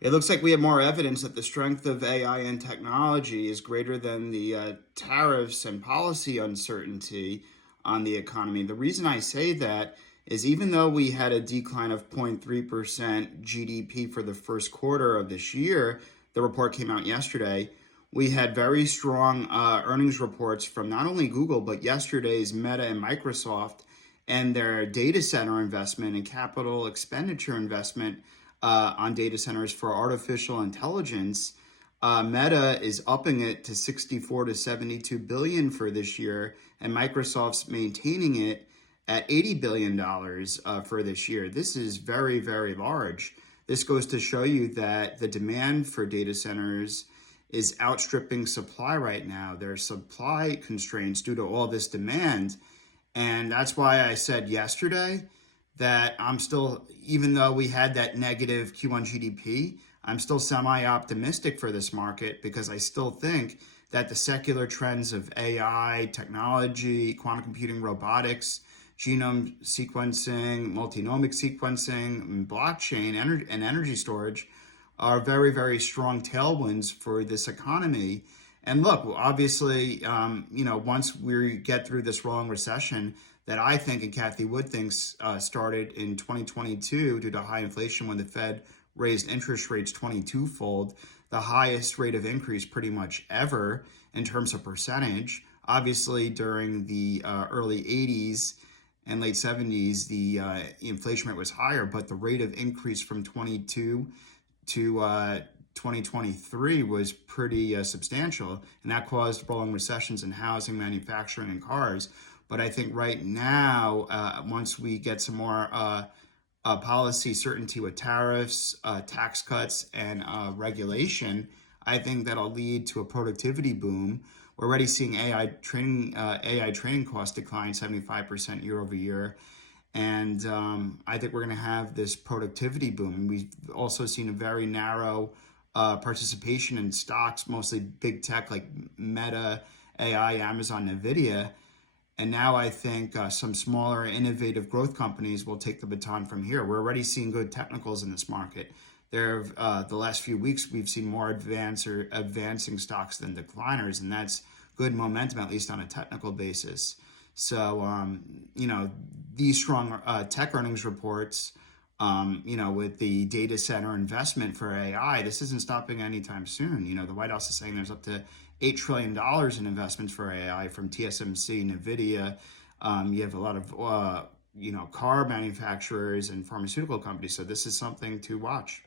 It looks like we have more evidence that the strength of AI and technology is greater than the tariffs and policy uncertainty on the economy. The reason I say that is even though we had a decline of 0.3% GDP for the first quarter of this year, the report came out yesterday. We had very strong earnings reports from not only Google, but yesterday's Meta and Microsoft and their data center investment and capital expenditure investment on data centers for artificial intelligence. Meta is upping it to 64 to 72 billion for this year, and Microsoft's maintaining it at $80 billion for this year. This is very, very large. This goes to show you that the demand for data centers is outstripping supply right now. There are supply constraints due to all this demand. And that's why I said yesterday that I'm still, even though we had that negative Q1 GDP, I'm still semi-optimistic for this market because I still think that the secular trends of AI, technology, quantum computing, robotics, genome sequencing, multinomic sequencing, and blockchain and energy storage are very, very strong tailwinds for this economy. And look, obviously, once we get through this rolling recession that I think and Kathy Wood thinks started in 2022 due to high inflation when the Fed raised interest rates 22-fold, the highest rate of increase pretty much ever in terms of percentage. Obviously, during the early 80s and late 70s, the inflation rate was higher, but the rate of increase from 22 to 2023 was pretty substantial, and that caused rolling recessions in housing, manufacturing, and cars. But I think right now, once we get some more policy certainty with tariffs, tax cuts, and regulation, I think that'll lead to a productivity boom. We're already seeing AI training costs decline 75% year over year. And I think we're going to have this productivity boom. And we've also seen a very narrow participation in stocks, mostly big tech like Meta, AI, Amazon, NVIDIA. And now I think some smaller innovative growth companies will take the baton from here. We're already seeing good technicals in this market. The last few weeks, we've seen more advancing stocks than decliners, and that's good momentum, at least on a technical basis. So, these strong tech earnings reports, with the data center investment for AI, this isn't stopping anytime soon. The White House is saying there's up to $8 trillion in investments for AI from TSMC, NVIDIA. You have a lot of, car manufacturers and pharmaceutical companies. So this is something to watch.